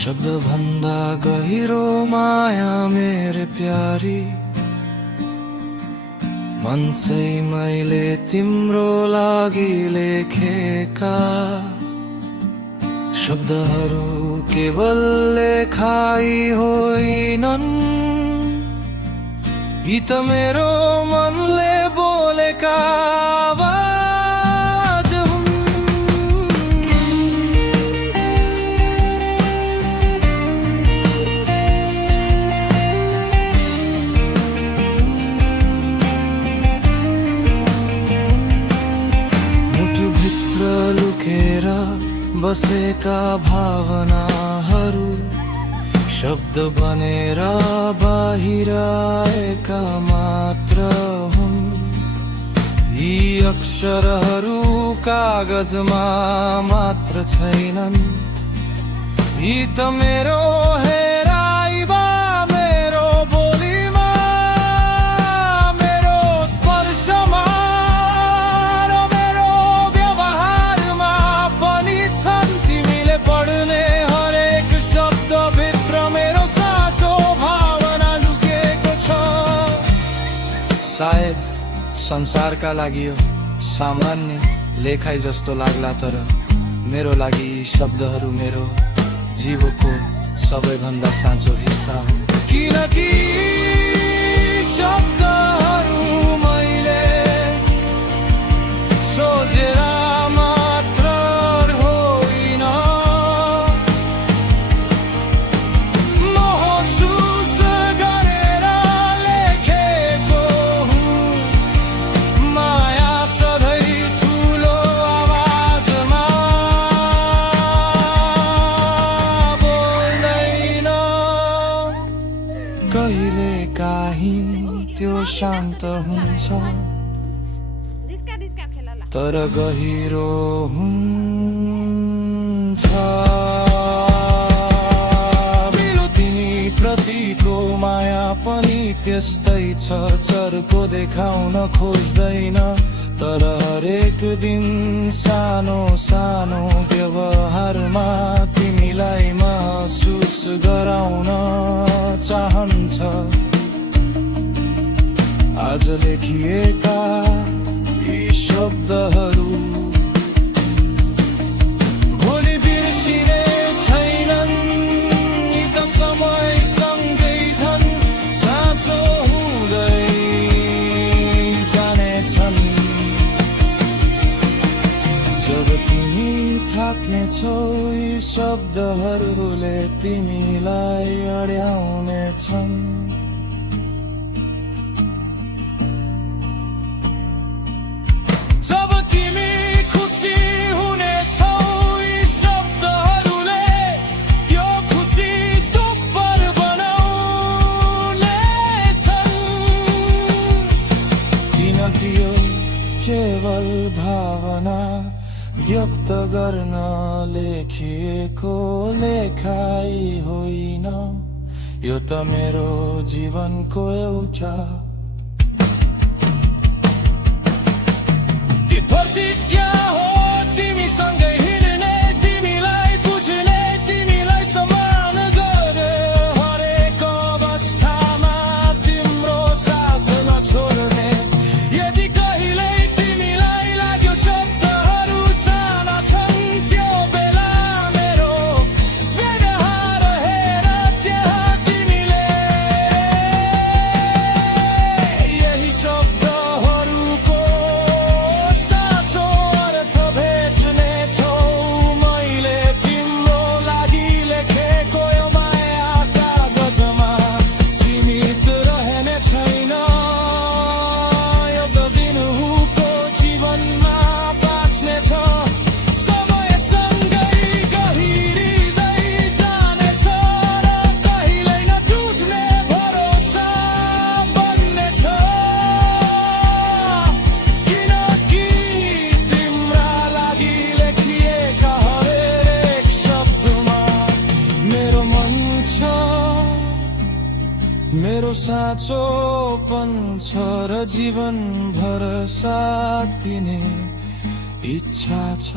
शब्द भन्दा गहिरो माया मेरे प्यारी, मन से मैले तिम्रो लागि लेखेका शब्दहरू केवल लेखाइ होइनन्, यी त मेरो मनले बोलेका आवाज हुन्। मुटुभित्र लुकेर बसेका भावनाहरू शब्द बनेर बाहिर आएका मात्र हुन्। यी अक्षरहरू कागजमा मात्र छैनन्, यी त मेरो हेराइमा, मेरो बोलीमा, मेरो स्पर्शमा र मेरो व्यवहारमा पनि छन्। तिमीले पढ्ने हरेक शब्द भित्र मेरो साँचो भावना लुकेको छ। सायद संसारका लागि यो सामान्य लेखाइ जस्तो लाग्ला, तर मेरो लागि यी शब्दहरू मेरो जीवनको सबैभन्दा साँचो हिस्सा हो। किनकि शब्दहरू मैले सोचेर मात्र होइन, महसुस गरेर लेखेको हुँ। माया सधैँ ठुलो आवाजमा बोल्दैन, कहिले काहीँ त्यो शान्त हुन्छ, तर गहिरो हुन्छ। मेरो तिमी प्रतिको माया पनि त्यस्तै छ, चर्को देखाउन खोज्दैन, तर हरेक दिन सानो सानो व्यवहारमा तिमीलाई महसुस गराउन चाहन्छ। आज लेखिएका यी शब्दहरू भोलि बिर्सिने छैनन्, यी त समयसँगै छन्, साँचो हुँदै जानेछन्। जब तिमी थाक्नेछौ यी शब्दहरूले तिमीलाई अड्याउनेछन्। जब तिमी खुसी हुनेछौ यी शब्दहरूले त्यो खुसी दोब्बर बनाउनेछन्। किनकि यो केवल भावना व्यक्त गर्न लेखिएको लेखाइ होइन, यो त मेरो जीवनको एउटा प्रतिज्ञा हो। तिमीसँगै हिँड्ने, तिमीलाई बुझ्ने, तिमीलाई सम्मान गर्ने, हरेक अवस्थामा तिम्रो साथ नछोड्ने। यदि कहिल्यै तिमीलाई लाग्यो शब्दहरू साना छन्, त्यो बेला मेरो व्यवहार हेर, त्यहाँ तिमीले यही शब्दहरूको मेरो साँचोपन छ र जीवनभर साथ दिने इच्छा छ।